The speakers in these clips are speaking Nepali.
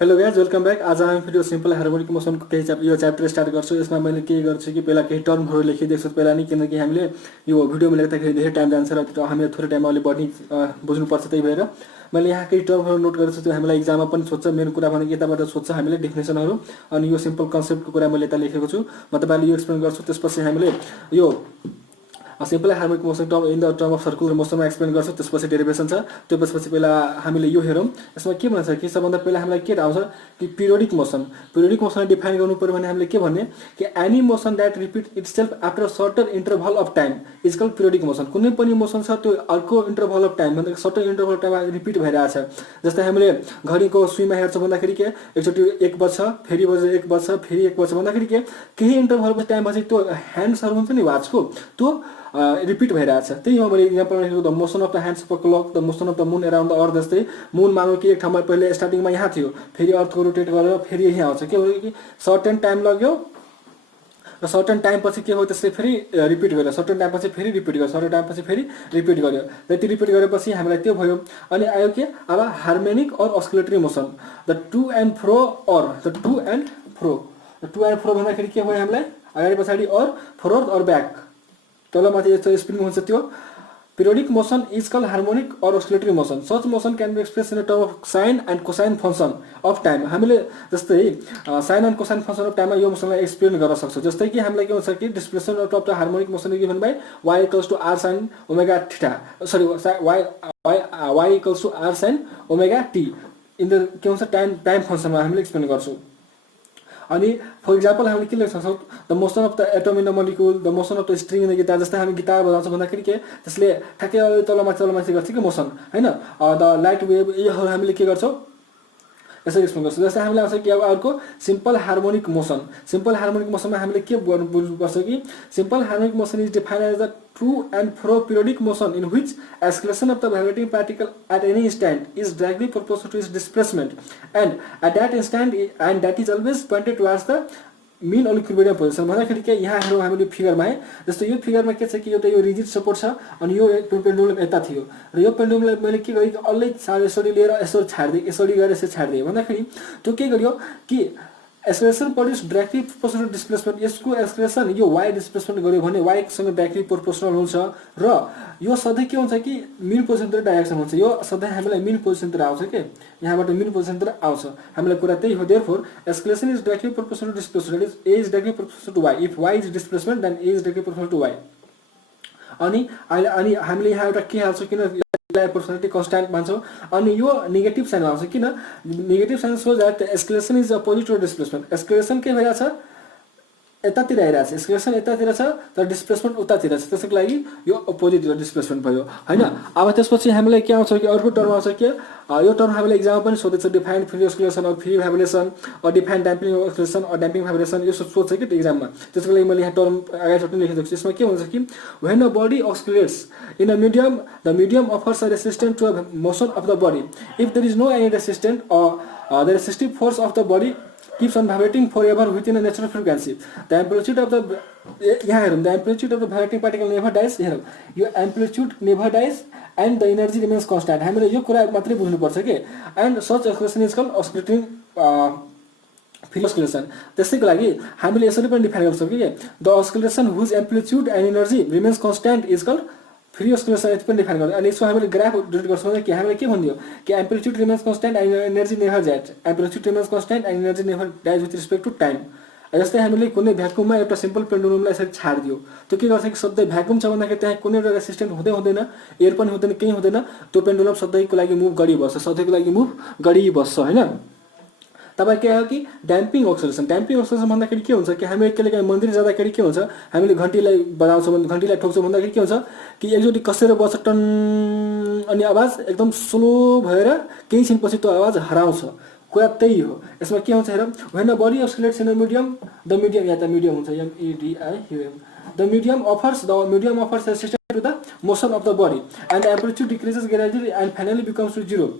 Hello guys welcome back. आज हामी फेरि सिम्पल हार्मोनिक मोसनको केही यो च्याप्टर स्टार्ट गर्छु। यसमा मैले के गर्छु कि पहिला केही टर्महरू लेखिदिएको छु पहिला नै, किनकि हामीले यो भिडियोमा लेख्दाखेरि धेरै टाइम जान्छ र त्यो हामीले थोरै टाइममा अलि बढी बुझ्नुपर्छ। त्यही भएर मैले यहाँ केही टर्महरू नोट गरेको छु, त्यो हामीलाई इक्जाममा पनि सोध्छ। मेन कुरा भनेको यताबाट सोध्छ हामीले डेफिनेसनहरू, अनि यो सिम्पल कन्सेप्टको कुरा मैले यता लेखेको छु। म तपाईँलाई यो एक्सप्लेन गर्छु। त्यसपछि हामीले यो simple harmonic motion term in the term of circular मोसनमा एक्सप्लेन गर्छु। त्यसपछि डेरिभेसन छ। त्यसपछि पहिला हामीले यो हेरौँ। यसमा के भन्छ कि सबभन्दा पहिला हामीलाई के आउँछ कि पिरियोडिक मोसन। पिरियोडिक मोसनलाई डिफाइन गर्नु पर्यो भने हामीले के भन्ने कि any motion that repeat itself after certain interval of time is called periodic motion. कुनै पनि मोसन छ त्यो अर्को इन्टरभल अफ टाइम भन्दा सर्टन इन्टरभल अफ टाइममा रिपिट भइरहेको छ। जस्तै हामीले घडीको सुईमा हेर्छौँ भन्दाखेरि के एकचोटि 1 बज्छ, फेरि बज्छ 1 बज्छ, फेरि 1 बज्छ भन्दाखेरि के केही इन्टरभल टाइमपछि त्यो ह्यान्ड्सहरू हुन्छ नि वाचको, त्यो रिपिट भइरहेछ। त्यही हो मैले इक्जाम्पल लेखेको, the motion of the hands of a clock, the motion of the moon around the earth. जस्तै मुन मानौँ कि एक ठाउँमा पहिले स्टार्टिङमा यहाँ थियो, फेरि अर्थको रोटेट गरेर फेरि यही आउँछ। के भयो कि सर्टेन टाइम लग्यो र सर्टेन टाइम पछि के भयो त्यसले फेरि रिपिट गर्यो, सर्टेन टाइम पछि फेरि रिपिट गर्यो, सर्टेन टाइम पछि फेरि रिपिट गर्यो। र त्यो रिपिट गरेपछि हामीलाई त्यो भयो। अनि आयो के अब harmonic or oscillatory motion, the to and fro or the to and fro. To and fro भन्दाखेरि के भयो हामीलाई अगाडि पछाडि और फरवर्ड और ब्याक, तलमाथि यस्तो स्पिन हुन्छ। त्यो periodic motion is called harmonic or oscillatory motion. Such motion can be expressed in a term of sine and cosine function of time. हामीले जस्तै sine and cosine function of टाइममा यो मोसनलाई एक्सप्लेन गर्न सक्छौँ। जस्तै कि हामीलाई के हुन्छ कि displacement of the harmonic motion is given by y equals to r sin omega theta, sorry y equals to r sin omega t in the के हुन्छ टाइम फंक्शनमा हामीले एक्सप्लेन गर्छौँ। अनि फर इक्जाम्पल हामीले के लेख्न सक्छौँ, the motion of the atom in the molecule, the motion of the string in the guitar. जस्तै हामी गिटार बजाउँछौँ भन्दाखेरि के त्यसले ठ्याक्कै तलमाथि गर्छ कि मोसन, होइन। द लाइट वेभ योहरू हामीले के गर्छौँ यसरी एक्सप्लेन गर्छौँ। जस्तै हामीलाई आउँछ कि अब अर्को simple harmonic motion. Simple harmonic मोसनमा हामीले के बुझ्नुपर्छ कि simple harmonic motion is defined as the to and fro periodic motion in which escalation of the vibrating particle at any instant is directly proportional to its displacement, and at that instant and that is always pointed towards the mean or equilibrium position। भन्दाखेरि के यहाँ हेरौँ हामीले फिगरमा है। जस्तो यो फिगरमा के छ कि एउटा यो रिजिड सपोर्ट छ अनि यो पेन्डुलम यता थियो र यो पेन्डुलमलाई मैले के गरेँ कि अलि यसरी लिएर यसो छाड्दिएँ, यसरी गरेर यसो छाड्दिएँ भन्दाखेरि त्यो के गर्यो कि acceleration produce directly proportional displacement. यसको एक्सलेसन यो वाइ डिस्प्लेसमेन्ट गर्यो भने वाइसँग डाइरेक्टली प्रोपोर्सनल हुन्छ र यो सधैँ के हुन्छ कि मिन पोजिसनतिर डाइरेक्सन हुन्छ। यो सधैँ हामीलाई मिन पोजिसनतिर आउँछ के यहाँबाट मिन पोजिसनतिर आउँछ। हामीलाई कुरा त्यही हो। Therefore acceleration is directly proportional to displacement, is a is directly proportional to y. If y is displacement then a is directly proportional to y. अनि हामीले यहाँ एउटा के हाल्छौँ किन पर्सनालिटी कन्स्ट्यान्ट मान्छौँ। अनि यो नेगेटिभ साइन आउँछ किन negative sign so that oscillation is opposite to displacement. Oscillation के भइरहेछ यतातिर आइरहेछ, एस्केलेसन यतातिर छ तर डिस्प्लेसमेन्ट उतातिर छ, त्यसको लागि यो अपोजिट डिस्प्लेसमेन्ट भयो, होइन। अब त्यसपछि हामीलाई के आउँछ कि अर्को टर्म आउँछ कि यो टर्म हामीले एक्जाममा पनि सोधेको छ, defined free oscillation or free vibration or defined damping oscillation or damping vibration, यो सोध्छ कि एक्जाममा। त्यसको लागि मैले यहाँ टर्म अगाडि पनि लेखिदिएको छु। यसमा के हुन्छ कि when a body oscillates in a medium the medium offers a resistant to a motion of the body if there is no any resistant the resistive force of the body keeps on vibrating forever within a natural frequency. The amplitude of the यहाँ हेरौँ, the amplitude of the vibrating particle never dies। हेरौँ यो amplitude never dies and the energy remains constant। हामीले यो कुरा मात्रै बुझ्नुपर्छ के। and such oscillation is called oscillating free oscillation। त्यसैको लागि हामीले यसरी पनि डिफाइन गर्न सक्छौँ कि the oscillation whose amplitude and energy remains constant is called free oscillation. यति पनि डिफाइन गर्छ। अनि यसो हामीले ग्राफ डिट गर्छौँ कि हामीले के भनिदियो कि amplitude remains constant and energy never dies. Amplitude remains constant and energy never dies with respect to time. जस्तै हामीले कुनै भ्याकुममा एउटा सिम्पल पेन्डुलमलाई यसरी छाडिदियो, त्यो के गर्छ कि सधैँ भ्याकुम छ भन्दाखेरि त्यहाँ कुनै एउटा रेसिस्टेन्ट हुँदैन, एयर पनि हुँदैन, केही हुँदैन, त्यो पेन्डुलम सधैँको लागि मुभ गरिबस्छ, सधैँको लागि मुभ गरिबस्छ, होइन। तपाईँ के हो कि ड्याम्पिङ अस्कुलेसन। ड्याम्पिङ अस्कुलेसन भन्दाखेरि के हुन्छ कि हामी कहिलेकाहीँ मन्दिर जाँदाखेरि के हुन्छ हामीले घन्टीलाई बजाउँछौँ भने घन्टीलाई ठोक्छौँ भन्दाखेरि के हुन्छ कि एकचोटि कसेर बस्छ टन अनि आवाज एकदम स्लो भएर केही छिनपछि त्यो आवाज हराउँछ। कुरा त्यही हो। यसमा के हुन्छ हेर, when a body oscillates in a medium the medium, या त मिडियम हुन्छ MEDIUM, the medium offers resistant through the motion of the body, and the amplitude decreases gradually and finally becomes to 0.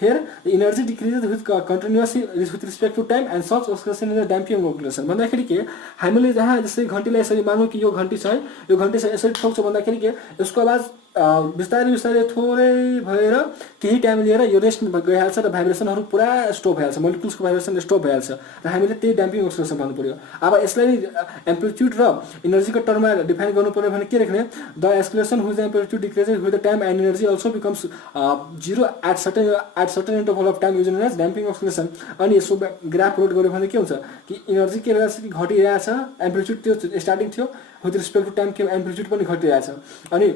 Here the energy decreases with continuously with respect to time, and such oscillation is a damping oscillation. भन्दाखेरि के हामीले जहाँ जस्तै घन्टीलाई यसरी मानौँ कि यो घन्टी छ है, यो घन्टी छ यसरी ठोक्छ भन्दाखेरि के यसको आवाज बिस्तारै बिस्तारै थोरै भएर केही टाइम लिएर यो रेस्ट गइहाल्छ र भाइब्रेसनहरू पुरा स्टप भइहाल्छ, मोलिकुल्सको भाइब्रेसन स्टप भइहाल्छ र हामीले त्यही ड्याम्पिङ ओस्किलेसन भन्नु पर्यो। अब यसलाई एम्प्लिट्युड र इनर्जीको टर्ममा डिफाइन गर्नु पर्यो भने के लेख्ने, the oscillation whose amplitude decreases with the time and energy also becomes 0 at certain interval of time using as damping oscillation. अनि यसो ग्राफ प्लट गर्यो भने के हुन्छ कि इनर्जी के रहेछ कि घटिरहेछ, एम्प्लिट्युड त्यो स्टार्टिङ थियो विथ रिस्पेक्ट टु टाइम के एम्प्लिट्युड पनि घटिरहेछ, अनि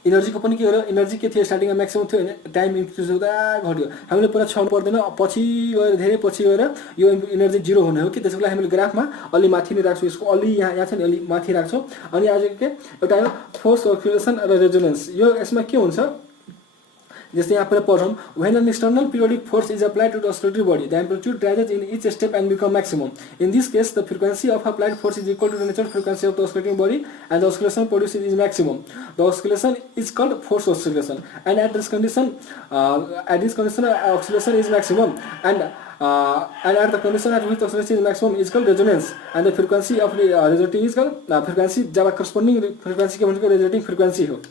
इनर्जी को पनि के गर्यो, इनर्जी के थियो स्टार्टिङमा म्याक्सिमम थियो हैन, टाइम इन्क्रिज हुँदा घट्यो। हामीले पुरा छाउनु पर्दैन, पछि गएर धेरै पछि गएर यो इनर्जी 0 हुने हो कि त्यसको लागि हामीले ग्राफमा अलि माथि नै राख्छौँ, यसको अलि यहाँ छ नि अलि माथि राख्छौँ। अनि आज के एउटा यो फोर्स ओस्किलेसन र रेजोनेन्स, यो यसमा के हुन्छ जैसे यहाँ पर पढ़म, when an external periodic force is applied to the oscillatory body, the amplitude rises in each step and become maximum. In this case, the frequency of applied force is equal to the natural frequency of the oscillating body, and the oscillation produced is maximum. The oscillation is called force oscillation, and at this condition, oscillation is maximum, and at the condition at which oscillation is maximum is called resonance, and the frequency of the resonating is called frequency. Job corresponding frequency के भनेको resonating frequency हो।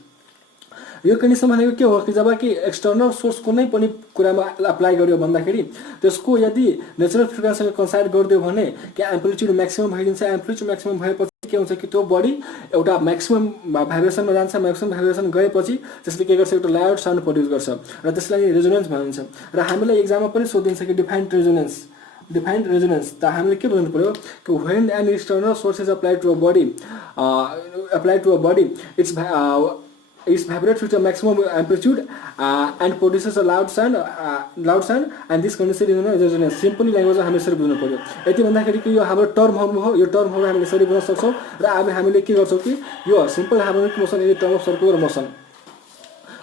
यो कन्डिसन भनेको के हो कि जब कि एक्सटर्नल सोर्स कुनै पनि कुरामा अप्लाई गर्यो भन्दाखेरि त्यसको यदि नेचुरल फ्रिक्वेन्सीमा कन्सिडर गरिदियो भने के एम्प्लिट्युड म्याक्सिमम भइदिन्छ। एम्प्लिट्युड म्याक्सिमम भएपछि के हुन्छ कि त्यो बडी एउटा म्याक्सिमम भाइब्रेसनमा जान्छ, म्याक्सिमम भाइब्रेसन गएपछि त्यसले के गर्छ, एउटा लाउड साउन्ड प्रड्युस गर्छ र त्यसलाई रेजोनेन्स भनिन्छ। र हामीलाई एक्जाममा पनि सोधिन्छ कि डिफाइन्ड रेजोनेन्स त हामीले के भन्नु पर्यो कि when an external source is applied to a body it vibrates with a maximum amplitude and produces a loud sound, and this condition is known as resonance. Simply language हामी यसरी बुझ्नु पर्यो। यति भन्दाखेरि कि यो हाम्रो टर्महरु हो, यो टर्महरु हामीले यसरी बुझ्न सक्छौं र अब हामीले के गर्छौं कि यो simple harmonic motion is term of circular motion.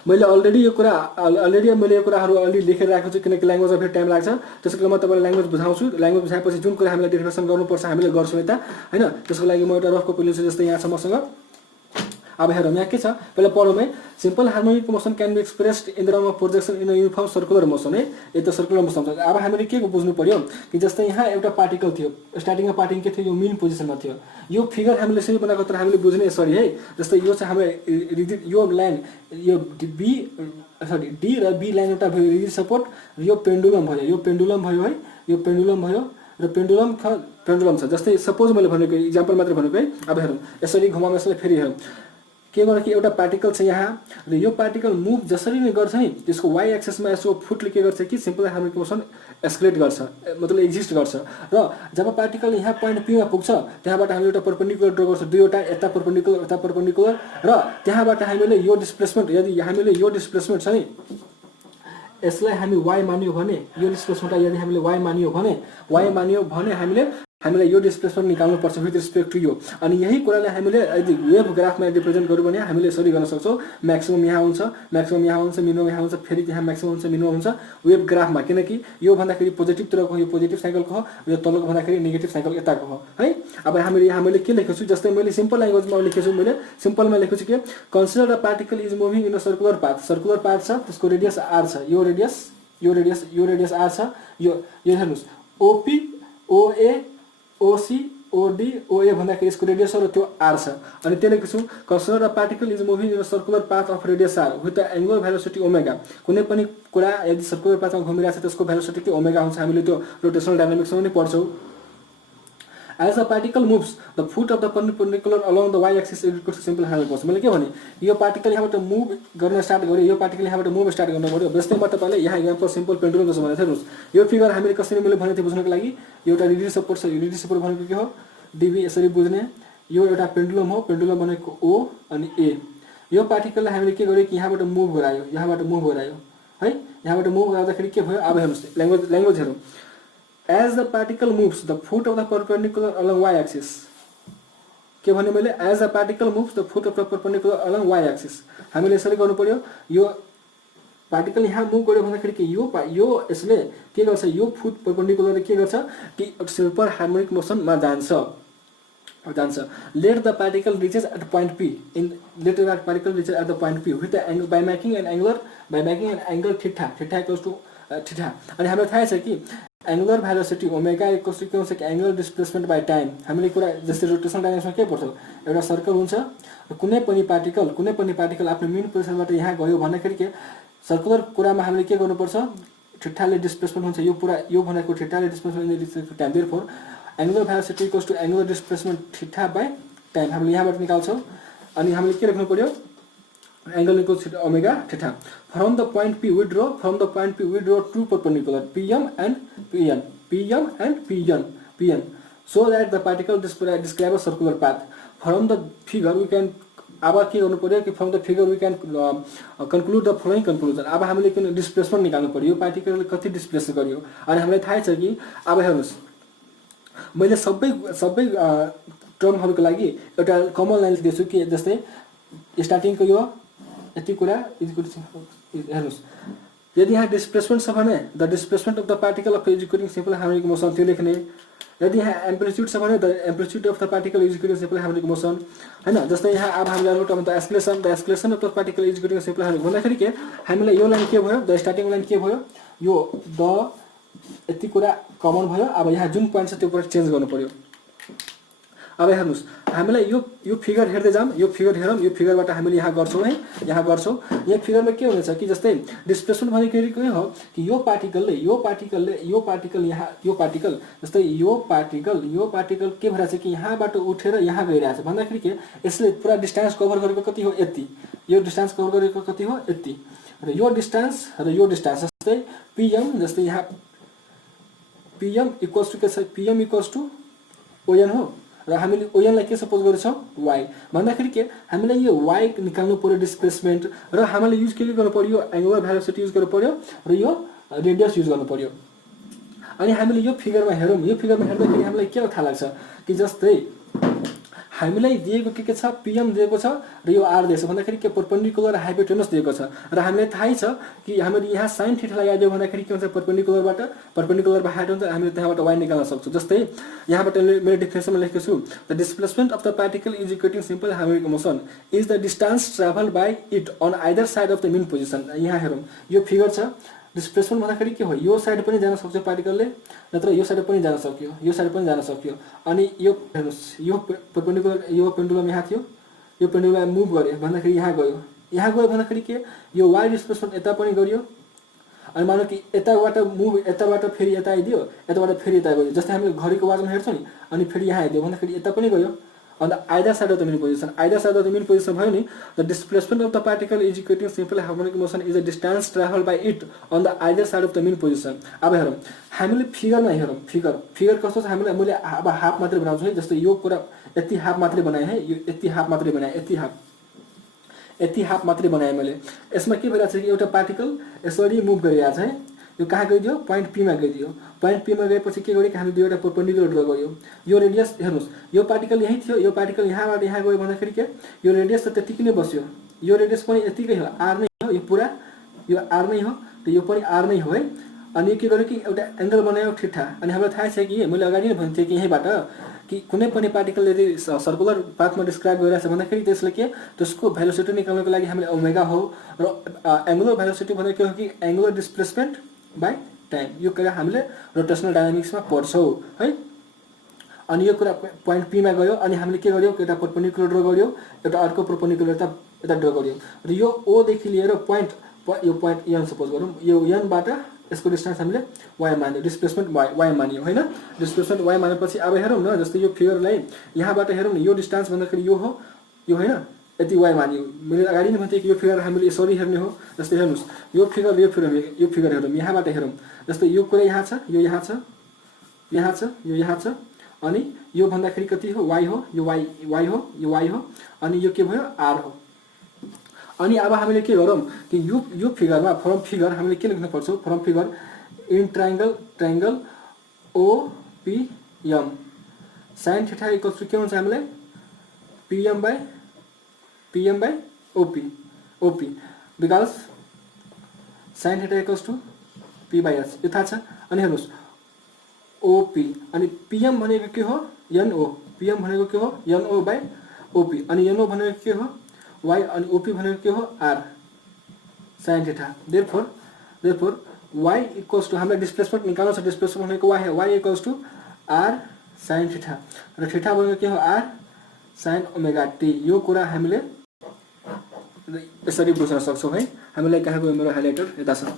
मैले अलरेडी यो कुराहरु अलि लेखेर राखेको छु किनकि ल्याङ्ग्वेजमा फेरि टाइम लाग्छ। त्यसको लागि म तपाईलाई ल्याङ्ग्वेज बुझाउँछु। ल्याङ्ग्वेज बुझाएपछि जुन कुरा हामीले डेफिनेसन गर्नुपर्छ हामीले गर्छौं यता, हैन। त्यसको लागि म एउटा रफ कपी लिन्छु जस्तै यहाँ छ मसँग। अब हेरौँ यहाँ के छ, पहिला पढौँ है। Simple harmonic motion can be expressed in the term of projection in a uniform circular motion है। यो त सर्कुलर मोसन छ। अब हामीले के बुझ्नु पर्यो कि जस्तै यहाँ एउटा पार्टिकल थियो, स्टार्टिङमा पार्टिकल के थियो, यो मिन पोजिसनमा थियो। यो फिगर हामीले यसरी बनाएको तर हामीले बुझ्ने यसरी है। जस्तै यो चाहिँ हाम्रो यो लाइन यो डी र बी लाइन एउटा भयो रिजिड सपोर्ट, यो पेन्डुलम भयो, यो पेन्डुलम भयो है, यो पेन्डुलम भयो र पेन्डुलम छ। जस्तै सपोज मैले भनेको इक्जाम्पल मात्र भनेको है। अब हेरौँ यसरी घुमाउँ, यसलाई फेरि हेरौँ के गर्छ कि एउटा पार्टिकल छ यहाँ र यो पार्टिकल मुभ जसरी नै गर्छ नि त्यसको वाई एक्सिसमा यसको फुटले के गर्छ कि सिम्पल हार्मोनिक मोसन एस्केलेट गर्छ, मतलब एक्जिस्ट गर्छ। र जब पार्टिकल यहाँ पोइन्ट पी मा पुग्छ त्यहाँबाट हामीले एउटा परपेन्डिकुलर ड्रा गर्छ, दुईवटा यता परपेन्डिकुलर र त्यहाँबाट हामीले यो डिस्प्लेसमेन्ट, यदि हामीले यो डिस्प्लेसमेन्ट छ नि यसलाई हामी y मान्यो भने, यो डिस्प्लेसमेन्ट यदि हामीले y मान्यो भने हामीलाई यो डिस्प्लेसमेन्ट निकाल्नु पर्छ विथ रिस्पेक्ट टु यो। अनि यही कुरालाई हामीले यदि वेभ ग्राफमा रिप्रेजेन्ट गर्यो भने हामीले यसरी गर्न सक्छौँ। म्याक्सिमम यहाँ हुन्छ, मिनिमम यहाँ हुन्छ, फेरि त्यहाँ म्याक्सिमम हुन्छ, मिनिमम हुन्छ वेभ ग्राफमा। किनकि यो भन्दाखेरि पोजिटिभतिरको हो, यो पोजिटिभ साइकलको हो, यो तलको भन्दाखेरि नेगेटिभ साइकल यताको हो है। अब हामीले के लेखेको छु, जस्तै मैले सिम्पल ल्याङ्ग्वेजमा लेखेको छु, मैले सिम्पलमा लेखेको छु कि consider a particle is moving in a circular path छ, त्यसको रेडियस r छ, यो रेडियस r छ, यो हेर्नुस् ओपी ओए ओसी ओडी ओए भन्दाखेरि यसको रेडियस र त्यो r छ। अनि त्यो लेखेको छु consider a particle is moving in a circular path of radius r with the angular velocity omega. कुनै पनि कुरा यदि सर्कुलर पाथमा घुमिरहेछ त्यसको भेलोसिटी के ओमेगा हुन्छ। हामीले त्यो रोटेशनल डायनामिक्समा पनि पढ्छौँ। As the particle moves, the foot of the perpendicular along the y-axis is equal to simple harmonic motion. मैले के भने यो पार्टिकल यहाँबाट मुभ गर्न स्टार्ट गर्यो, यो पार्टिकल यहाँबाट मुभ स्टार्ट गर्न पर्यो। जस्तै म तपाईलाई यहाँ एक्जाम्पल सिम्पल पेन्डुलम जस्तो भनेको थिएँ। यो फिगर हामीले कसरी मैले भनेको थिएँ बुझ्नको लागि, यो एउटा रिजिड सपोर्ट छ, यो रिजिड सपोर्ट भनेको के हो, डीबी यसरी बुझ्ने। यो एउटा पेन्डुलम हो, पेन्डुलम भनेको ओ अनि ए। यो पार्टिकललाई हामीले के गर्यो कि यहाँबाट मुभ गरायो है। यहाँबाट मुभ गर्दाखेरि के भयो, अब हेर्नुस् ल्याङ्ग्वेज हेरौँ। As the particle moves, the foot of the perpendicular along y-axis. के भने मैले as the particle moves, the foot of the perpendicular along y-axis. हामीले यसरी गर्नु पर्यो। यो पार्टिकल यहाँ मुभ गर्यो भन्दाखेरि कि यो यसले के गर्छ, यो फुट परपेन्डिकुलरले के गर्छ कि सुपर हार्मोनिक मोसनमा जान्छ। जान्छ let the particle reaches at point p in let the particle reaches at the point p with the angle by making an angle theta equals to theta अनि हामीलाई थाहा छ कि angular velocity omega equals to के हुन्छ कि एंगुलर डिस्प्लेसमेन्ट बाइ टाइम हामीले कुरा जस्तै रोटेशनल डाइनामिक्समा के पढ्छौँ एउटा सर्कल हुन्छ कुनै पनि पार्टिकल आफ्नो मेन पोजिसनबाट यहाँ गयो भन्दाखेरि के सर्कुलर कुरामा हामीले के गर्नुपर्छ थीटाले डिस्प्लेसमेन्ट हुन्छ यो पुरा यो भनेको थीटाले displacement in the time therefore angular velocity equals to angular displacement theta by time हामीले यहाँबाट निकाल्छौँ अनि हामीले के लेख्नु पर्यो angle equals to omega theta from the point p withdraw two perpendicular pm and pn so that the particle describe a circular path from the figure we can अब के गर्नु पर्यो कि from the figure we can conclude the following conclusion अब हामीले किन डिस्प्लेसमेन्ट निकाल्नु पर्यो यो पार्टिकलले कति डिस्प्लेस गर्यो अनि हामीलाई थाहा छ कि अब हेर्नुस् मैले सबै टर्महरुको लागि एउटा कमन लाइन दिएछु कि जस्तै स्टार्टिङको यो यति कुरा हेर्नुस् यदि यहाँ डिस्प्लेसमेन्ट छ भने the displacement of the particle of executing simple harmonic motion त्यो लेख्ने यदि यहाँ एम्प्लिट्युड छ भने the amplitude of the particle executing simple harmonic motion हैन जस्तै यहाँ अब हामीले अर्को term the escalation of the particle executing simple harmonic भन्दाखेरि के हामीलाई यो लाइन के भयो द स्टार्टिङ लाइन के भयो यो द यति कुरा कमन भयो अब यहाँ जुन पोइन्ट छ त्यो पोइन्ट चेन्ज गर्नु पर्यो अब हेर्नुस् हामीलाई यो फिगर हेर्दै जाम यो फिगर हेरौँ यो फिगरबाट हामीले यहाँ गर्छौँ है यहाँ फिगरमा के हुनेछ कि जस्तै डिस्प्लेसमेन्ट भनेको के हो कि यो पार्टिकल यहाँ यो पार्टिकल जस्तै यो पार्टिकल के भइरहेछ कि यहाँबाट उठेर यहाँ गइरहेछ भन्दाखेरि के यसले पुरा डिस्टेन्स कभर गरेको कति हो यति यो डिस्टेन्स कभर गरेको कति हो यति र यो डिस्टेन्स जस्तै pm जस्तै यहाँ pm इक्वल्स टु के छ pm इक्वल्स टु ओएन हो र हामीले ओएन लाई के सपोज गरेछौं y भन्दाखेरि के हामीलाई यो y निकाल्नु पर्यो डिस्प्लेसमेन्ट र हामीले युज के गर्नु पर्यो एंगुलर भेलोसिटी युज गर्नु पर्यो र यो रेडियस युज गर्नु पर्यो अनि हामीले यो फिगरमा हेर्दाखेरि हामीलाई के थाहा लाग्छ कि जस्तै हामीलाई दिएको के छ pm दिएको छ र यो r दिएको छ भन्दाखेरि के परपेन्डिकुलर हाइपोटेनस दिएको छ र हामीलाई थाहै छ कि हामीले यहाँ sin थीटा लगाइदियो भन्दाखेरि के हुन्छ परपेन्डिकुलर हाइट हुन्छ हामीले त्यहाँबाट y निकाल्न सक्छौं जस्तै यहाँबाट मैले डिफिनेसनमा लेखेको छु the displacement of the particle executing simple harmonic motion is the distance travel by it on either side of the mean position यहाँ हेरौं यो फिगर छ डिस्प्लेसमेन्ट भन्दाखेरि के हो यो साइड पनि जान सक्छ पार्टिकलले नत्र यो साइड पनि जान सक्यो अनि यो हेर्नुस् यो परपेन्डिकुलर यो पेन्डुलम यहाँ थियो यो पेन्डुलम मुभ गरे भन्दाखेरि यहाँ गयो भन्दाखेरि के यो y डिस्प्लेसमेन्ट यता पनि गरियो अनि मानौ कि यताबाट फेरि यता आइदियो यताबाट फेरि यता गयो जस्तै हामीले घडीको आवाजमा हेर्छौं नि अनि फेरि यहाँ आइदियो भन्दाखेरि यता पनि गयो on the either side of the mean position भयो नि the displacement of the particle executing simple harmonic motion is a distance traveled by it on the either side of the mean position अब हेरौं हामीले फिगरमा हेरौं फिगर कस्तो छ हामीले मैले अब हाफ मात्रै बनाउँछु है जस्तो यो कुरा यति हाफ मात्रै बनाए है यो यति हाफ मात्रै बनाए मैले यसमा के भइरहेछ कि एउटा पार्टिकल यसरी मुभ गरिरहेछ है यो कहाँ गइदियो पोइन्ट पी मा गइदियो पोइन्ट पी मा गएपछि के गर्यो कि हामीले दुईवटा परपेन्डिकुलर ड्रा गर्यो यो रेडियस हेर्नुस् यो पार्टिकल यही थियो यो पार्टिकल यहाँबाट यहाँ गयो भन्दाखेरि के यो रेडियस त त्यतिकै नै बस्यो यो रेडियस पनि यतिकै हो r नै हो यो पुरा यो r नै हो त यो पनि r नै हो है अनि के गर्यो कि एउटा एंगल बनायो थीटा अनि हामीलाई थाहा छ कि मैले अगाडि नै भन्थे कि यहीबाट कि कुनै पनि पार्टिकल यदि सर्कुलर पाथमा डिस्क्राइब गरिरहेछ भन्दाखेरि त्यसले के त्यसको भेलोसिटी निकाल्नको लागि हामीले ओमेगा हो र एंगुलर भेलोसिटी भनेको हो कि एंगुलर डिस्प्लेसमेन्ट बाइ टाइम यो कुरा हामीले रोटेशनल डायनामिक्समा पढ्छौं है अनि यो कुरा पोइन्ट पी मा गयो अनि हामीले के गर्यो एउटा परपेन्डिकुलर ड्रा गर्यो एउटा अर्को परपेन्डिकुलर यता ड्रा गर्यो र यो ओ देखि लिएर यो पोइन्ट n सपोज गरौँ यो n बाट यसको डिस्टेन्स हामीले y मान्यो डिस्प्लेसमेन्ट y मान्यो हैन डिस्प्लेसमेन्ट y मानेपछि अब हेरौँ न जस्तै यो फिगरलाई यहाँबाट हेरौँ न यो डिस्टेन्स भन्दाखेरि यो हो यो हैन यति y मान्यो मैले अगाडि नै भन्थे कि यो फिगर हामीले यसरी हेर्ने हो जस्तै हेर्नुस् यो फिगर हेरौँ यहाँबाट हेरौँ जस्तै यो कुरा यहाँ छ यो यहाँ छ अनि यो भन्दाखेरि कति हो y हो यो y हो अनि यो के भयो r हो अनि अब हामीले के गरौँ कि यो फिगरमा फ्रम फिगर हामीले के लेख्न पर्छ from figure in triangle OPM sin theta equals to के हुन्छ हामीलाई PM by OP because sin theta equals to P by S यो थाहा छ अनि हेर्नुस् OP अनि PM भनेको के हो NO PM भनेको के हो NO by OP अनि NO भनेको के हो y अनि OP भनेको के हो r sin theta therefore y equals to हामीलाई डिस्प्लेसमेन्ट निकाल्नु छ डिस्प्लेसमेन्ट भनेको y equals to r sin theta र थीटा भनेको के हो r sin ओमेगा t यो कुरा हामीले यसरी बुझ्न सक्छौं है हामीलाई कहाँ गयो मेरो हाइलाइटर यता छ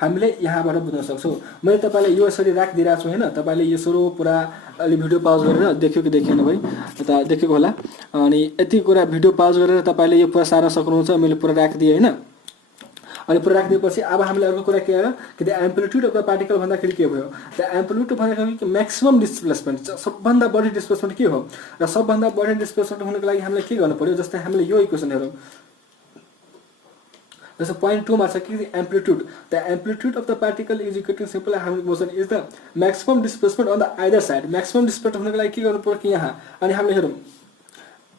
हामीले यहाँबाट बुझ्न सक्छौं मैले तपाईलाई यो यसरी राखिदिरहेको छु हैन तपाईले यो सुरु पुरा अलि भिडियो पज गरेर देख्यो कि देखेन भाइ यता देखेको होला अनि यति कुरा भिडियो पज गरेर तपाईले यो पुरा सार्न सक्नुहुन्छ मैले पुरा राखिदिए हैन अनि पुरा राखिदिएपछि अब हामीले अर्को कुरा के आयो कि the amplitude of the particle भन्दाखेरि के भयो द एम्प्लिट्युड भनेको कि म्याक्सिमम डिस्प्लेसमेन्ट सबभन्दा बढी डिस्प्लेसमेन्ट के हो र सबभन्दा बढी डिस्प्लेसमेन्ट हुनको लागि हामीले के गर्नु पर्यो जस्तै हामीले यो इक्वेसन हेरौं जस्तो point 2 मा छ कि amplitude the amplitude of the particle is equal to simple harmonic motion is the maximum displacement on the either side maximum displacement हुनको लागि के गर्नु पर्यो कि यहाँ अनि हामीले हेरौं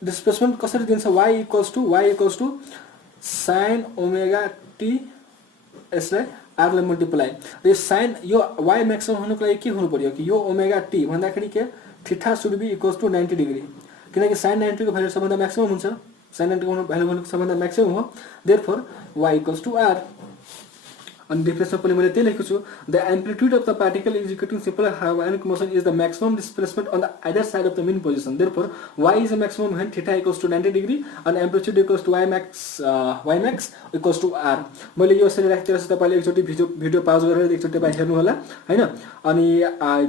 डिस्प्लेसमेन्ट कसरी दिन्छ y equals to sin omega t यसलाई r ले मल्टिप्लाई यो sin यो y म्याक्सिमम हुनको लागि के हुनु पर्यो कि यो ओमेगा t भन्दाखेरि के theta should be equals to 90 degree किनकि sin 90 को भ्यालु सबभन्दा म्याक्सिमम हुन्छ sin 90 को भ्यालु भनेको सबभन्दा म्याक्सिमम हो therefore y equals to r अनि डिफरेन्समा पनि मैले त्यही लेखेको छु the amplitude of the particle is equal to simple harmonic motion is the maximum displacement on the either side of the mean position therefore y is a maximum when theta equals to 90 degree and amplitude equals to y max equals to r मैले यो यसरी राखिदिएर तपाईले एकचोटी भिडियो पाज गरेर एकचोटी तपाईले हेर्नु होला हैन अनि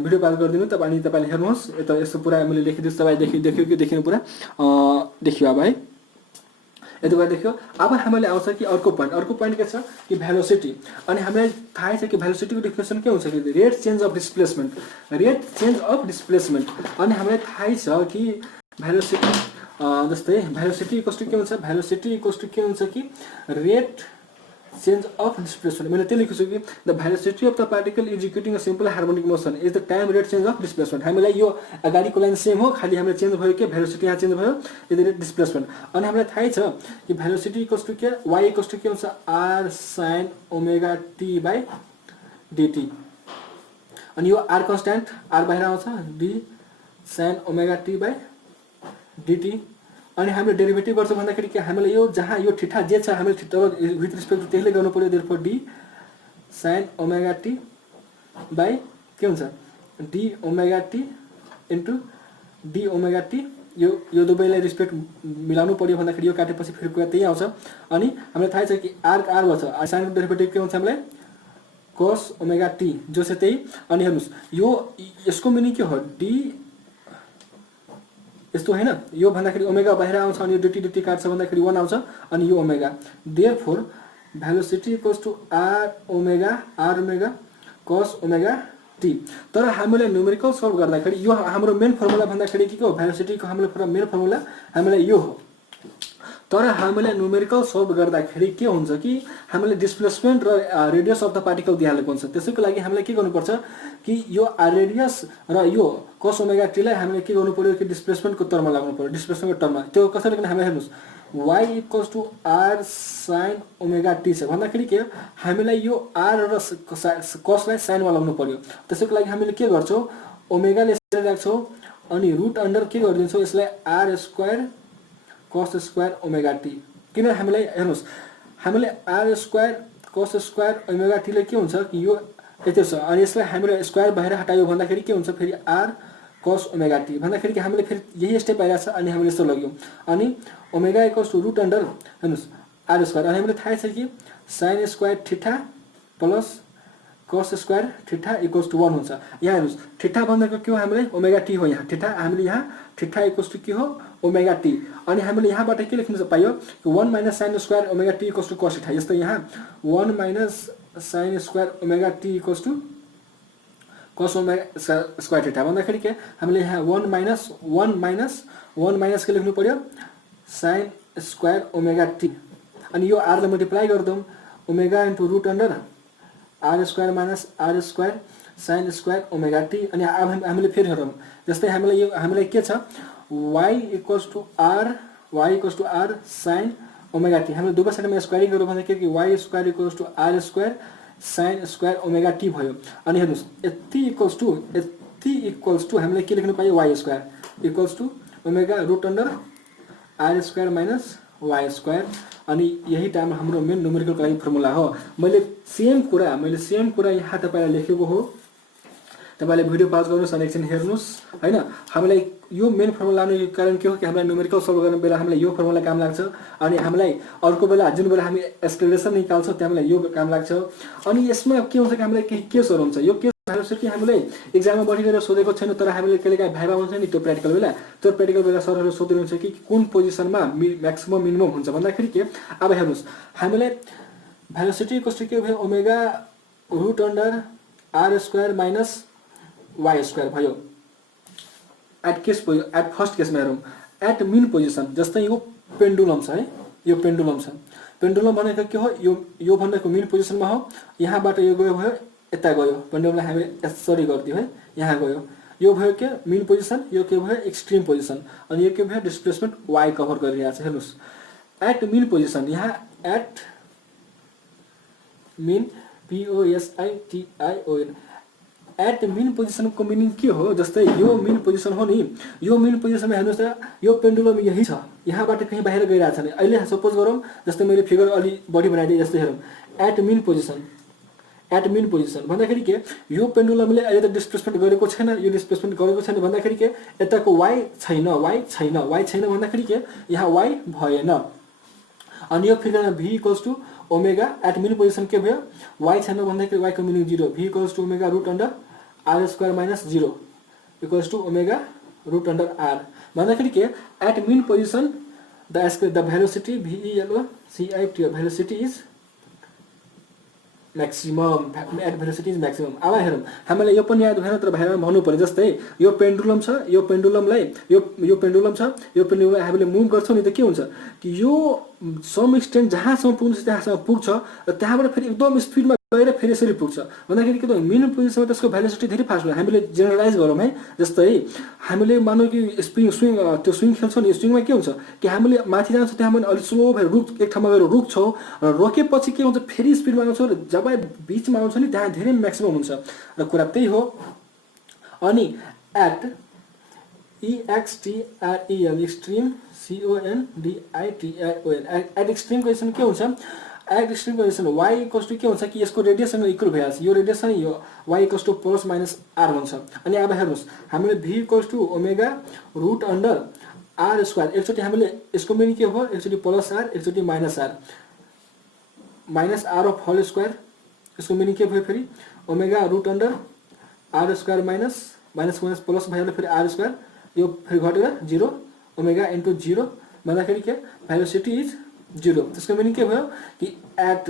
भिडियो पाज गरिदिनु तपाईले हेर्नुहोस् यता यस्तो पुरा मैले लेखिदिछु तपाईले देख्यो कि देखिनु पुरा देखियो अब है यति कुरा देख्यो अब हामीले आउँछ कि अर्को पोइन्ट के छ कि भेलोसिटी अनि हामीलाई थाहा छ कि भेलोसिटीको डेफिनेसन के हुन्छ कि रेट चेन्ज अफ डिस्प्लेसमेन्ट अनि हामीलाई थाहा छ कि भेलोसिटी जस्तै भेलोसिटी इक्वल्स टु के हुन्छ कि रेट चेन्ज अफ डिस्प्लेसमेन्ट मैले त्यही लेखेको छु कि the velocity of the particle executing a simple harmonic motion is the time rate change of displacement हामीलाई यो अगाडिको लाइन सेम हो खाली हामीले चेन्ज भयो के भेलोसिटी यहाँ चेन्ज भयो यदि रेट डिस्प्लेसमेन्ट अनि हामीलाई थाहै छ कि भेलोसिटी इक्वल्स टु के y इक्वल्स टु के हुन्छ r sin omega t by dt अनि यो r कन्स्ट्यान्ट r बाहिर आउँछ d sin omega t by dt अनि हामीले डेरिभेटिभ गर्छ भन्दाखेरि के हामीले यो जहाँ यो थीटा जे छ हामीले थीटा विथ रिस्पेक्ट टु त्यसले गर्नु पर्यो therefore d sin omega t by के हुन्छ d omega t into d omega t यो दुवैलाई रिस्पेक्ट मिलाउनु पर्यो भन्दाखेरि यो काटेपछि फेरि कुरा त्यही आउँछ अनि हामीलाई थाहा छ कि r बन्छ sin को डेरिभेटिभ के हुन्छ हामीलाई cos ओमेगा t जो छ त्यही अनि हेर्नुस् यो यसको मिनिङ के हो d यस्तो हैन यो भन्दाखेरि ओमेगा बाहिर आउँछ अनि यो dt काट्छ भन्दाखेरि 1 आउँछ अनि यो omega therefore velocity equals to r omega cos ओमेगा t तर हामीले न्यूमेरिकल सल्भ गर्दाखेरि यो हाम्रो मेन फर्मुला भन्दाखेरि के हो velocity को हाम्रो मेन फर्मुला हामीलाई यो हो तर हामीले न्यूमेरिकल सल्भ गर्दाखेरि के हुन्छ कि हामीले डिस्प्लेसमेन्ट र रेडियस अफ द पार्टिकल दिइहालेको हुन्छ त्यसैको लागि हामीले के गर्नुपर्छ कि यो रेडियस र यो cos ओमेगा t लाई हामीले के गर्नु पर्यो कि डिस्प्लेसमेन्टको टर्ममा लाग्नु पर्यो डिस्प्लेसमेन्टको टर्ममा त्यो कसरी पनि हामीले हेर्नुस् y equals to r sin omega t छ भन्दाखेरि के हामीलाई यो r र cos लाई sin मा लगाउनु पर्यो त्यसैको लागि हामीले के गर्छौं ओमेगा ले राख्छौं अनि रुट अन्डर के गरिदिन्छौं यसलाई r square cos square omega t किन हामीलाई हेर्नुस् हामीले r square cos square omega t ले के हुन्छ कि यो यति छ अनि यसलाई हामीले स्क्वायर बाहिर हटायो भन्दाखेरि के हुन्छ फेरि r cos ओमेगा t भन्दाखेरि के हामीले फेरि यही स्टेप आइराछ अनि हामीले यस्तो लग्यौं अनि omega equals to root under हेर्नुस् r स्क्वायर अनि हामीले थाहा छ कि sin square theta plus cos square theta equals to 1 हुन्छ यहाँ हेर्नुस् थीटा भनेको के हो हामीले ओमेगा t हो यहाँ थीटा हामीले यहाँ थीटा इक्वल्स टु के हो ओमेगा t अनि हामीले यहाँबाट के लेख्न पायो 1 - sin square omega t equals to cos theta यस्तो यहाँ 1 - sin square omega t equals to cos omega square theta भन्दाखेरि के हामीले यहाँ 1 माइनस के लेख्नु पर्यो sin स्क्वायर ओमेगा t अनि यो r ले मल्टिप्लाई गर्दौं omega into root under r square minus r square sin square omega t अनि अब हामीले फेरि हेरौं जस्तै हामीलाई के छ y equals to r sin omega t हामीले दुवै साइडमा स्क्वायरिङ गर्नु भन्दा के कि y square equals to r square sin square omega t भयो अनि हेर्नुस् यति इक्वल्स टु हामीले के लेख्नु पायो y square equals to omega root under r square minus y square. अनि यही टाइम हाम्रो मेन न्युमेरिकलको लागि फर्मुला हो। मैले सेम कुरा यहाँ तपाईँलाई लेखेको हो। तपाईँले भिडियो पाज गर्नुहोस् अनि एकछिन हेर्नुहोस् हैन। हामीलाई यो मेन फर्मुला लानुको कारण के हो कि हामीलाई न्युमेरिकल सल्भ गर्ने बेला हामीलाई यो फर्मुला काम लाग्छ। अनि हामीलाई अर्को बेला जुन बेला हामी एस्केलेसन निकाल्छौँ त्यहाँ हामीलाई यो काम लाग्छ। अनि यसमा के हुन्छ कि हामीलाई केही केसहरू हुन्छ। यो केस भेलोसिटी हामीलाई एक्जाममा बढिरहेर सोधेको छैन, तर हामीले कहिलेकाहीँ भाइभा हुन्छ नि त्यो प्र्याक्टिकल बेला, त्यो प्र्याक्टिकल बेला सरहरूले सोधिनुहुन्छ कि कुन पोजिसनमा म्याक्सिमम मिनिमम हुन्छ भन्दाखेरि के। अब हेर्नुहोस् हामीलाई भेलोसिटी कस्तो के भयो omega root under r square minus y square भयो। एट फर्स्ट केसमा हेरौँ एट मिन पोजिसन, जस्तै यो पेन्डुलम छ है, यो पेन्डुलम छ। पेन्डुलम भनेको के हो, यो भनेको मिन पोजिसनमा हो। यहाँबाट यो गयो भयो यता गयो, पेन्डुलमलाई हामीले यसरी गरिदियो है, यहाँ गयो। यो भयो के मिन पोजिसन, यो के भयो एक्सट्रिम पोजिसन, अनि यो के भयो डिस्प्लेसमेन्ट वाई कभर गरिरहेको छ। हेर्नुहोस् एट मिन पोजिसन, यहाँ at mean POSITION at mean पोजिसनको मिनिङ के हो। जस्तै यो मिन पोजिसन हो नि, यो मिन पोजिसनमा हेर्नुहोस् त यो पेन्डुलम यही छ, यहाँबाट कहीँ बाहिर गइरहेको छ नि। अहिले सपोज गरौँ जस्तै मैले फिगर अलि बढी बनाइदिएँ, जस्तै हेरौँ एट मिन पोजिसन भन्दाखेरि के यो पेन्डुलमले अहिले त डिस्प्लेसमेन्ट गरेको छैन, यो डिस्प्लेसमेन्ट गरेको छैन भन्दाखेरि के यताको वाई छैन भन्दाखेरि के यहाँ वाई भएन। अनि यो फिगरमा V equals to omega at mean position के भयो वाई छैन भन्दाखेरि वाईको meaning 0, V equals to omega root under r square minus 0 equals to omega root under r भन्दाखेरि के at mean position the velocity VELOCITY velocity is maximum, at velocity is maximum. अब हेरौँ हामीलाई यो पनि याद भएन तर भाइमा भन्नु पर्यो। जस्तै यो पेन्डुलम छ, यो पेन्डुलमलाई हामीले मुभ गर्छौँ नि त के हुन्छ कि यो सम एक्सटेन्ट जहाँसम्म पुग्छ त्यहाँसम्म पुग्छ र त्यहाँबाट फेरि एकदम स्पिडमा गएर फेरि यसरी पुग्छ भन्दाखेरि के त मिन पोजिसनमा त्यसको भेलोसिटी धेरै फास्ट हुन्छ। हामीले जेनरलाइज गरौँ है, जस्तै हामीले मानौँ कि त्यो स्विङ खेल्छौँ नि, स्विङमा के हुन्छ कि हामीले माथि जान्छौँ त्यहाँ पनि अलिक स्लो भएर एक ठाउँमा गएर रुक्छौँ र रोकेपछि के हुन्छ फेरि स्पिडमा आउँछौँ र जब बिचमा आउँछ नि त्यहाँ धेरै म्याक्सिमम हुन्छ र कुरा त्यही हो। अनि at EXTREM extreme CONDITION at extreme position के हुन्छ, at extreme position y equals to के हुन्छ कि यसको रेडियसन इक्वल भइहाल्छ। यो रेडियसन यो y equals to plus minus r हुन्छ। अनि अब हेर्नुहोस् हामीले V equals to omega root under r square, एकचोटि हामीले यसको मिनिङ के हो एकचोटि प्लस आर एकचोटि minus r of whole square, यसको मिनिङ के भयो फेरि omega root under r square minus plus भइहाल्यो फेरि आर स्क्वायर, यो फेरि घटेर 0 ओमेगा इन्टु 0 भन्दाखेरि के भेलोसिटी इज 0। त्यसको मिनिङ के भयो कि एट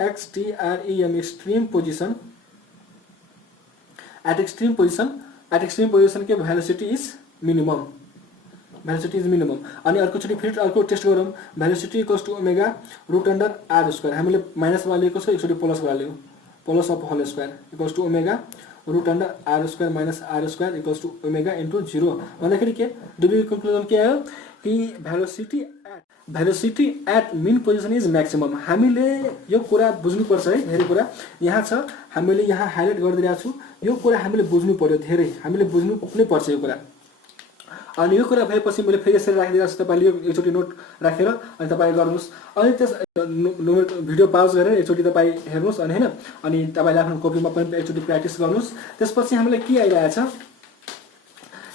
EXTREM एक्सट्रिम पोजिसन के भेलोसिटी इज मिनिमम, अनि अर्कोचोटि फेरि अर्को टेस्ट गरौँ velocity equals to omega root under r square, हामीले माइनसमा लिएको छ एकचोटि प्लसबाट लियो plus of whole square equals to omega root under r square minus r square equals to omega into 0 भन्दाखेरि के दुवै कन्क्लुजन के आयो कि velocity at mean position is maximum. हामीले यो कुरा बुझ्नुपर्छ है, धेरै कुरा यहाँ छ हामीले यहाँ हाइलाइट गरिदिरहेको छु। यो कुरा हामीले बुझ्नु पर्यो, धेरै हामीले बुझ्नु नै पर्छ यो कुरा। अनि यो कुरा भएपछि मैले फेरि यसरी राखिदिएको छु, तपाईँले यो एकचोटि नोट राखेर अनि तपाईँ गर्नुहोस्। अनि त्यस भिडियो पाज गरेर एकचोटि तपाईँ हेर्नुहोस् अनि होइन, अनि तपाईँले आफ्नो कपीमा पनि एकचोटि प्र्याक्टिस गर्नुहोस्। त्यसपछि हामीलाई के आइरहेछ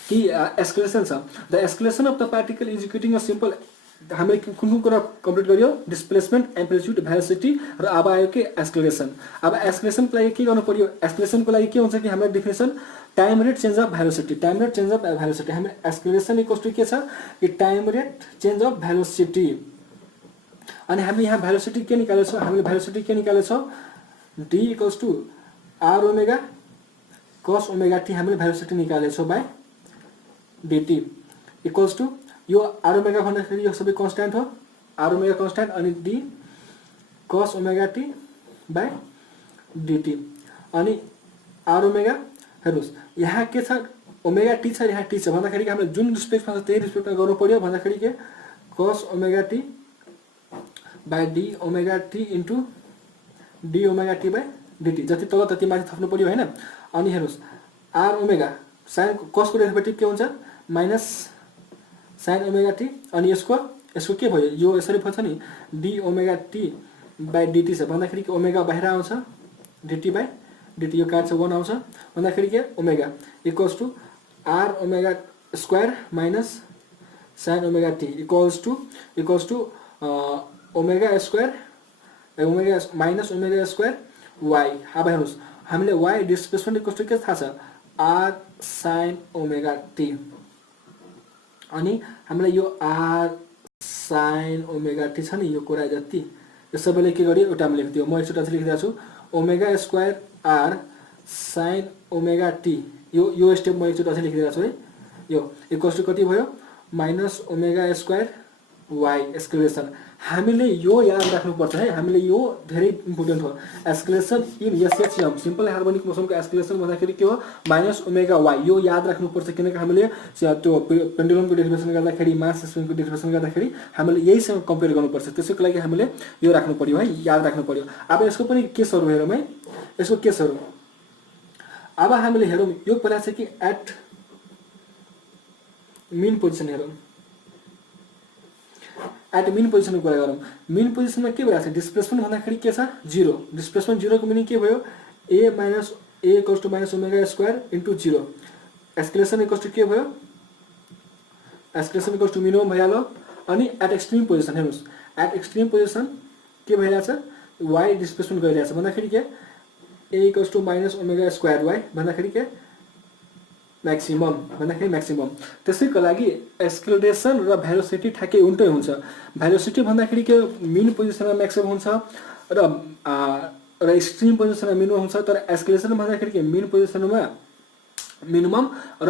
कि एस्केलेसन छ। The escalation of the particle executing a simple, हामीले कुन कुरा कम्प्लिट गरियो डिस्प्लेसमेन्ट एम्प्लिट्युड भेलोसिटी र अब आयो कि एस्केलेसन। अब एस्केलेसनको लागि के गर्नु पर्यो, एस्केलेसनको लागि के हुन्छ कि हाम्रो definition time rate change of velocity, हाम्रो एस्केलेसन इक्वल्स टु के छ कि time rate change of velocity. अनि हामीले यहाँ भेलोसिटी के निकालेछौँ, D equals to r omega cos omega t हामीले भेलोसिटी निकालेछौँ बाई dt इक्वल्स टु यो आर ओमेगा भन्दाखेरि यो सबै कन्स्ट्यान्ट हो, आर ओमेगा कन्स्ट्यान्ट अनि d cos ओमेगा t बाई dt। अनि आर ओमेगा हेर्नुहोस् यहाँ के छ ओमेगा टी छ, यहाँ टी छ भन्दाखेरि हामीले जुन रिस्पेक्टमा छ त्यही रिस्पेक्टमा गर्नु पर्यो भन्दाखेरि के cos ओमेगा t by d omega t into d omega t by dt, जति तल त्यति माथि थप्नु पर्यो होइन। अनि हेर्नुहोस् आर ओमेगा साइन कसको डेरिभेटिभ के हुन्छ माइनस साइन ओमेगा टी अनि यसको के भयो यो यसरी भन्छ नि d omega t by dt छ भन्दाखेरि के ओमेगा बाहिर आउँछ डिटी बाई डिटी यो काट्छ 1 आउँछ भन्दाखेरि के omega equals to r omega square minus sine omega t equals to omega square omega minus omega square y. अब हेर्नुहोस् हामीले वाई डिस्प्लेसमेन्ट इक्वल्स टु के थाहा छ आर साइन ओमेगा टी अनि हामीलाई यो आर साइन ओमेगा टी छ नि यो कुरा जति यो सबैले के गर्यो एउटामा लेखिदियो म एकचोटि अझै लेखिदिएको छु omega square r sine omega t यो स्टेप म एकचोटि अझै लेखिदिएको छु है यो इक्वल्स टु कति भयो minus omega square Y escalation हामीले यो याद राख्नुपर्छ है हामीले यो धेरै इम्पोर्टेन्ट हो escalation in SHM simple harmonic मोसनको escalation भन्दाखेरि के हो माइनस ओमेगा वाई यो याद राख्नुपर्छ किनकि हामीले त्यो पेन्डुलमको डेरिभेसन गर्दाखेरि मास स्प्रिङको डेरिभेसन गर्दाखेरि हामीले यहीसँग कम्पेयर गर्नुपर्छ त्यसैको लागि हामीले यो राख्नु पर्यो है याद राख्नु पर्यो। अब यसको पनि केसहरू हेरौँ है यसको केसहरू अब हामीले हेरौँ यो पहिला चाहिँ कि एट मिन पोजिसन हेरौँ एट मिन पोजिसनको कुरा गरौँ मिन पोजिसनमा के भइरहेको छ डिस्प्लेसमेन्ट भन्दाखेरि के छ 0 डिस्प्लेसमेन्ट 0 को मिनिङ के भयो a minus a equals to minus omega square into 0 acceleration equals to के भयो एस्केलेसन इक्वल्स टु मिनिमम भइहाल्यो अनि एट एक्सट्रिम पोजिसन हेर्नुहोस् एट एक्सट्रिम पोजिसन के भइरहेछ वाई डिस्प्लेसमेन्ट गरिरहेछ भन्दाखेरि के a equals to minus omega square y भन्दाखेरि के मैक्सिमम भन्दाखेरि मैक्सिमम त्यसैको लागि एस्केलेसन र भेलोसिटी ठ्याक्कै उल्टै हुन्छ भेलोसिटी भन्दाखेरि के मिन पोजिसनमा म्याक्सिमम हुन्छ र एक्सट्रिम पोजिसनमा मिनिमम हुन्छ तर एस्केलेसन भन्दाखेरि के मिन पोजिसनमा मिनिमम र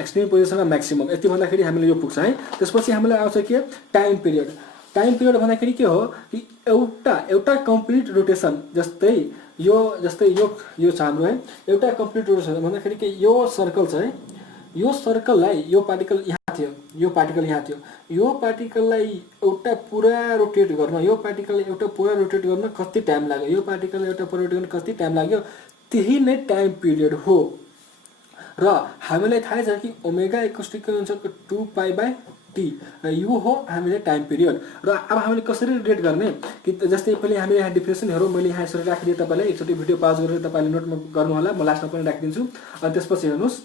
एक्सट्रिम पोजिसनमा म्याक्सिमम यति भन्दाखेरि हामीले यो पुग्छ है। त्यसपछि हामीलाई आउँछ के टाइम पिरियड भन्दाखेरि के हो कि एउटा कम्प्लिट रोटेसन जस्तै यो छ हाम्रो है एउटा कम्प्लिट रोटेसन भन्दाखेरि के यो सर्कल छ है यो सर्कललाई यो पार्टिकल यहाँ थियो यो पार्टिकल यहाँ थियो यो पार्टिकललाई एउटा पुरा रोटेट गर्न कति टाइम लाग्यो यो पार्टिकल एउटा पुरा रोटेट गर्न कति टाइम लाग्यो त्यही नै टाइम पिरियड हो र हामीलाई थाहा छ कि ओमेगा इक्वल्स टु के हुन्छ 2π/t र यो हो हामीले टाइम पिरियड र अब हामीले कसरी रेट गर्ने कि जस्तै पहिले हामीले यहाँ डिफिनेसन हेरौँ मैले यहाँ यसरी राखिदिएँ तपाईँलाई एकचोटि भिडियो पाज गरेर तपाईँले नोटमा गर्नु होला म लास्टमा पनि राखिदिन्छु अनि त्यसपछि हेर्नुहोस्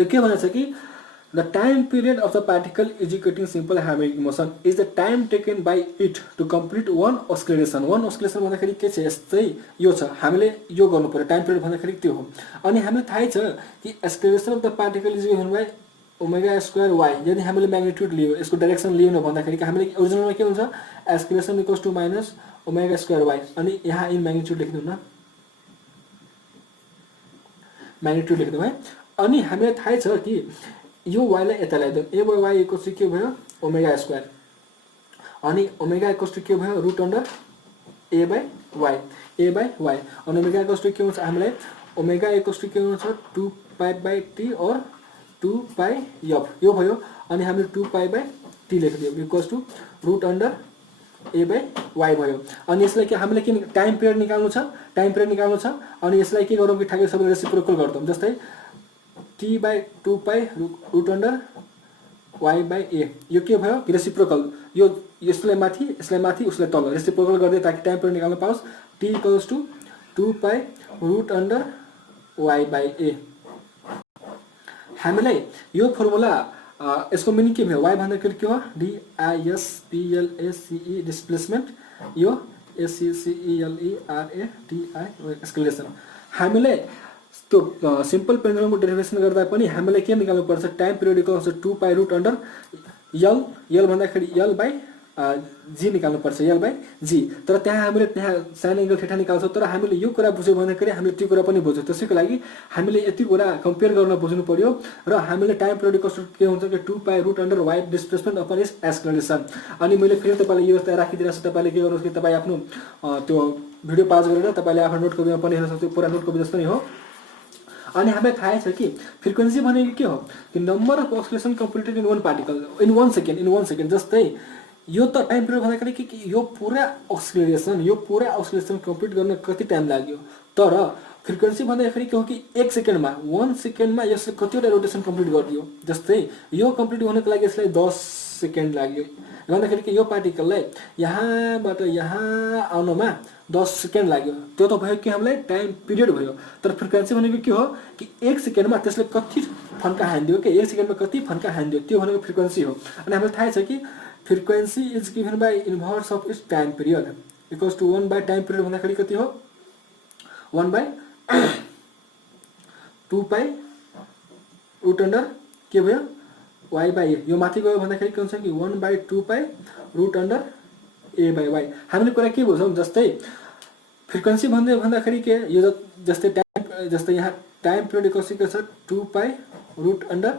यो के भन्छ कि the time period of the particle executing simple harmonic motion is the time taken by it to complete one oscillation भन्दाखेरि के छ यस्तै यो छ हामीले यो गर्नु पर्यो टाइम पिरियड भन्दाखेरि त्यो हो अनि हामीलाई थाहै छ कि acceleration of the particle is given by omega square y यदि हामीले म्याग्निट्युड लियो यसको डाइरेक्सन लिएन भन्दाखेरि हामीले ओरिजिनलमा के हुन्छ acceleration equals to minus omega square y अनि यहाँ इन म्याग्निट्युड लेखिदिउँ न म्याग्निट्युड लेखिदिउँ है अनि हामीलाई थाहै छ कि यो वाईलाई यता ल्याइदिउँ a by y equals to के भयो ओमेगा स्क्वायर अनि ओमेगा इक्वल्स टु के भयो root under a by y अनि ओमेगा इक्वल्स टु के हुन्छ हामीलाई ओमेगा इक्वल्स टु के हुन्छ 2π/t और 2π/f यो भयो अनि हामीले 2π/t लेखिदियौँ equals to root under a by y भयो अनि यसलाई के हामीले के टाइम पिरियड निकाल्नु छ अनि यसलाई के गरौँ कि ठ्याक्कै सबै रेसिप्रोकल गर्छौँ जस्तै t/2π रुट अंडर y/a यो के भयो रेसिप्रोकल यो यसलाई माथि उसलाई तल रेसिप्रोकल गर्दै ताकि टाइम पिरियड निकाल्न पाओस् t equals to 2π root under y/a हामीलाई यो फर्मुला यसको मिनिङ के भयो y भन्दाखेरि के हो DISPLACE डिस्प्लेसमेन्ट यो SCCELERATI एस्केलेसन हामीले त्यो सिम्पल पेन्डुलमको डेरिभेसन गर्दा पनि हामीले के निकाल्नु पर्छ time period equals to 2π root under l भन्दाखेरि l/g निकाल्नु पर्छ l/g तर त्यहाँ हामीले त्यहाँ साइन एंगल थीटा निकाल्छौँ तर हामीले यो कुरा बुझ्यो भन्दाखेरि हामीले त्यो कुरा पनि बुझ्यौँ त्यसैको लागि हामीले यति कुरा कम्पेयर गर्न बुझ्नु पर्यो र हामीले टाइम पिरियड इक्वल्स टु के हुन्छ कि 2π root under y displacement upon is acceleration अनि मैले फेरि तपाईलाई यो राखिदिरहेको छु तपाईले के गर्नुहोस् कि तपाईँ आफ्नो त्यो भिडियो पाज गरेर तपाईले आफ्नो नोट कपीमा पनि हेर्न सक्नुहुन्छ पुरा नोट कपी जस्तो नै हो अनि हामीलाई थाहा छ कि फ्रिक्वेन्सी भनेको के हो कि number of oscillation completed in one particle in 1 second जस्तै यो त टाइम पिरियड भन्दाखेरि के यो पुरा ओस्किलेसन कम्प्लिट गर्न कति टाइम लाग्यो तर फ्रिक्वेन्सी भन्दाखेरि के हो कि 1 सेकेन्डमा 1 सेकेन्डमा यसले कतिवटा रोटेसन कम्प्लिट गरिदियो। जस्तै यो कम्प्लिट हुनको लागि यसलाई 10 सेकेन्ड लाग्यो भन्दाखेरि कि यो पार्टिकललाई यहाँबाट यहाँ आउनमा 10 सेकेन्ड लाग्यो। त्यो त भयो कि हामीलाई टाइम पिरियड भयो। तर फ्रिक्वेन्सी भनेको के हो कि 1 सेकेन्डमा त्यसले कति फन्का हानिदियो कि 1 सेकेन्डमा कति फन्का हानिदियो त्यो भनेको फ्रिक्वेन्सी हो। अनि हामीलाई थाहा छ कि frequency is given by inverse of its time period equals to 1 by time period भन्दाखेरि कति हो 1 बाई 2 पाई रुट अन्डर के भयो वाई बाई ए। यो माथि गयो भन्दाखेरि के हुन्छ कि 1 by 2 pi root under a by y. हामीले कुरा के बुझौँ जस्तै फ्रिक्वेन्सी भन्दाखेरि के यो जस्तै यहाँ टाइम पिरियड इक्वल्स के छ 2 pi root under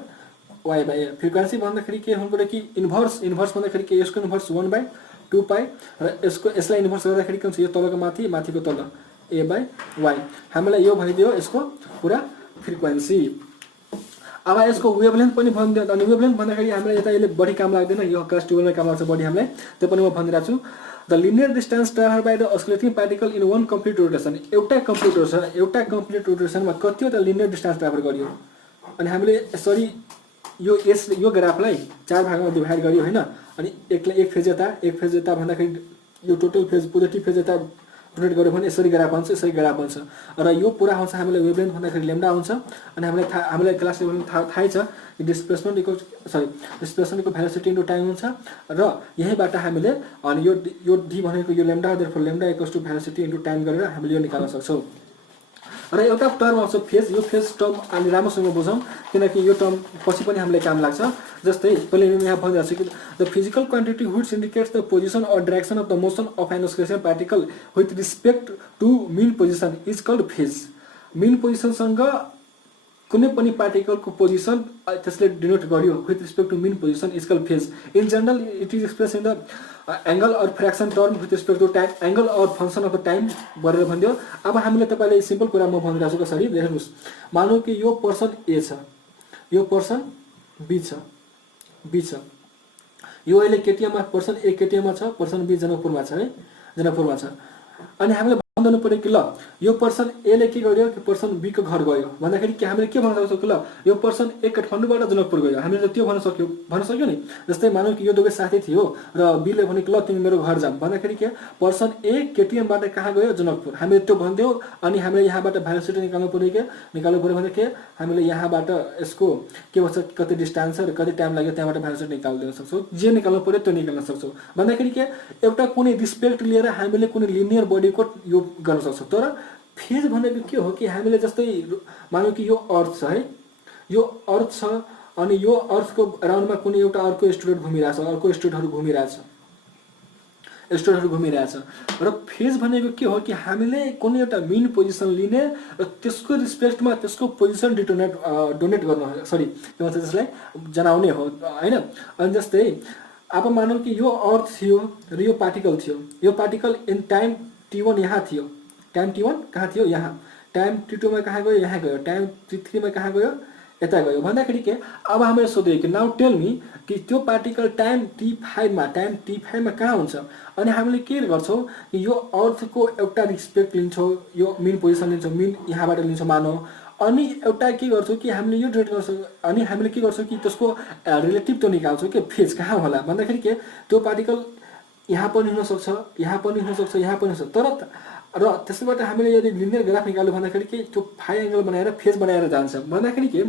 y by a. Frequency भन्दाखेरि के हुनुपर्यो कि इन्भर्स भन्दाखेरि के यसको इन्भर्स 1 बाई 2 पाई र यसलाई इन्भर्स गर्दाखेरि के हुन्छ यो तलको माथि माथिको तल ए बाई वाई। हामीलाई यो भनिदियो यसको पुरा फ्रिक्वेन्सी। अब यसको वेभलेन्थ पनि भनिदियो। अनि वेभलेन्थ भन्दाखेरि हामीलाई यता यसले बढी काम लाग्दैन, यो क्लास 12 मा काम लाग्छ बढी हामीलाई, त्यो पनि म भनिरहेको छु। The linear distance traversed by the oscillating particle in 1 complete rotation. एउटा कम्प्लिट रोटेसनमा कतिवटा लिनियर डिस्टेन्स ट्राभल गरियो। अनि हामीले यसरी यो ग्राफलाई 4 भागमा डिभाइड गरियो हैन। अनि एक फेज यता भन्दाखेरि यो टोटल फेज पोजिटिभ फेज यता रोटेट गर्यो भने यसरी ग्राफ आउँछ र यो पुरा आउँछ हामीलाई वेभलेन्थ भन्दाखेरि लेम्डा आउँछ। अनि हामीलाई क्लास 11 मा थाहै छ कि displacement equal velocity into time हुन्छ र यहीँबाट हामीले अनि यो डी भनेको यो lambda therefore lambda equals to velocity into time गरेर हामीले यो निकाल्न सक्छौँ। र एउटा टर्म आउँछ फेज। यो फेज टर्म अलि राम्रोसँग बुझौँ किनकि यो टर्म पछि पनि हामीलाई काम लाग्छ। जस्तै पहिले यहाँ भनिरहेको छु कि the physical quantity which indicates the position or direction of the motion of an oscillation particle with respect to mean position is called phase. Mean पोजिसनसँग कुनै पनि पार्टिकलको पोजिसन त्यसले डिनोट गर्यो with respect to mean position is called phase. In general it is express in the angle or fraction term with respect to time angle or function of the time गरेर भनिदियो। अब हामीले तपाईलाई सिम्पल कुरा म भनिरहेको छु कसरी हेर्नुस्। मानौ कि यो पर्सन ए छ, यो पर्सन बी छ, यो अहिले केटीएममा पर्सन ए केटीएममा छ, पर्सन बी जनकपुरमा छ है, जनकपुरमा छ। अनि हामीले भन्नु पर्यो कि ल यो पर्सन ए ले के गर्यो कि पर्सन बी को घर गयो भन्दाखेरि के हामीले के भन्न सक्छौँ कि ल यो पर्सन ए काठमाडौँबाट जनकपुर गयो, हामीले त त्यो भन्न सक्यो नि। जस्तै मानौ कि यो दुवै साथी थियो र बी ले भने ल तिमी मेरो घर जाम भन्दाखेरि के पर्सन ए केटीएमबाट कहाँ गयो जनकपुर, हामीले त्यो भन्दियो। अनि हामीले यहाँबाट भेलोसिटी निकाल्नु पर्यो भने के हामीले यहाँबाट यसको के भन्छ कति डिस्टेन्स र कति टाइम लाग्यो त्यहाँबाट भेलोसिटी निकाल्न सक्छौँ। जे निकाल्नु पर्यो त्यो निकाल्न सक्छौँ भन्दाखेरि के एउटा कुनै रिस्पेक्ट लिएर हामीले कुनै लिनियर बडीको यो गर्न सक्छौँ। तर फेज भनेको के हो कि हामीले जस्तै मानौ कि यो अर्थ छ है, यो अर्थ छ अनि यो अर्थको अराउन्डमा कुनै एउटा अर्को स्टुडेन्ट घुमिरहेछ, अर्को स्टुडेन्टहरू घुमिरहेछ र फेज भनेको के हो कि हामीले कुनै एउटा मेन पोजिसन लिने र त्यसको रिस्पेक्टमा त्यसको पोजिसन डोनेट गर्नु के भन्छ त्यसलाई जनाउने हो हैन। अनि जस्तै अब मानौ कि यो अर्थ थियो र यो पार्टिकल थियो, यो पार्टिकल इन टाइम t1 यहाँ थियो, टाइम t1 कहाँ थियो यहाँ, टाइम t2 में कहाँ गयो यहाँ गयो, टाइम t3 में कहाँ गयो यता गयो भन्दाखेरि के अब हामीले सोध्यो कि नाउ टेल मी कि त्यो पार्टिकल टाइम t5 मा कहाँ हुन्छ। अनि हामीले के गर्छौँ कि यो अर्थको एउटा रिस्पेक्ट लिन्छौँ, यो मेन पोजिसन लिन्छौँ, मेन यहाँबाट लिन्छौँ मानौ। अनि एउटा के गर्छौँ कि हामीले यो डिरेक्ट गर्छौँ अनि हामीले के गर्छौँ कि त्यसको रिलेटिभ त्यो निकाल्छौँ कि फेज कहाँ होला भन्दाखेरि के त्यो पार्टिकल यहाँ पनि हुन सक्छ, यहाँ पनि हुन सक्छ, यहाँ पनि हुन सक्छ। तर र त्यसबाट हामीले यदि लिनियर ग्राफ निकाल्यो भन्दाखेरि के त्यो फाइ एंगल बनाएर फेज बनाएर जान्छ भन्दाखेरि के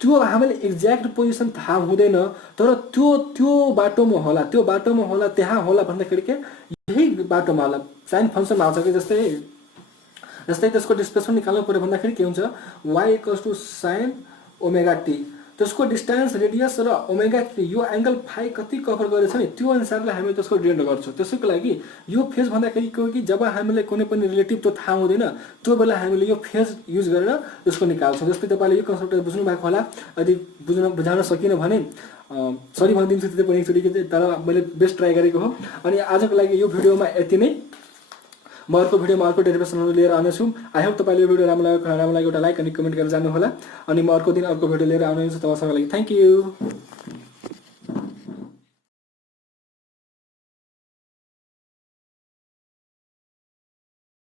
त्यो हामीले एक्ज्याक्ट पोजिसन थाहा हुँदैन। तर त्यो बाटोमा होला त्यहाँ होला भन्दाखेरि के यही बाटोमा होला साइन फंक्सनमा आउँछ कि जस्तै त्यसको डिस्प्लेसमेन्ट निकाल्नु पर्यो भन्दाखेरि के हुन्छ y = sin ओमेगा t, त्यसको डिस्टेन्स रेडियस र ओमेगा t यो एंगल फाइ कति कभर गरेछ नि त्यो अनुसारले हामीले त्यसको डिरेक्ट गर्छौँ। त्यसैको लागि यो फेज भन्दाखेरि के हो कि जब हामीले कुनै पनि रिलेटिभ त्यो थाहा हुँदैन त्यो बेला हामीले यो फेज युज गरेर त्यसको निकाल्छौँ। जस्तै तपाईले यो कन्सेप्ट बुझ्नु भएको होला, यदि बुझाउन सकिन भने सरी भनिदिन्छु त्यो पनि एकचोटि, तर मैले बेस्ट ट्राई गरेको हो। अनि आजको लागि यो भिडियोमा यति नै। म अर्को भिडियोमा अर्को डेरिभेसनहरू लिएर आउनेछु। आई होप तपाईँले यो भिडियो राम्रो लाग्यो एउटा लाइक अनि कमेन्ट गरेर जानु होला। अनि म अर्को दिन अर्को भिडियो लिएर आउनेछु। तपाईँसँग लागि थ्याङ्क यू।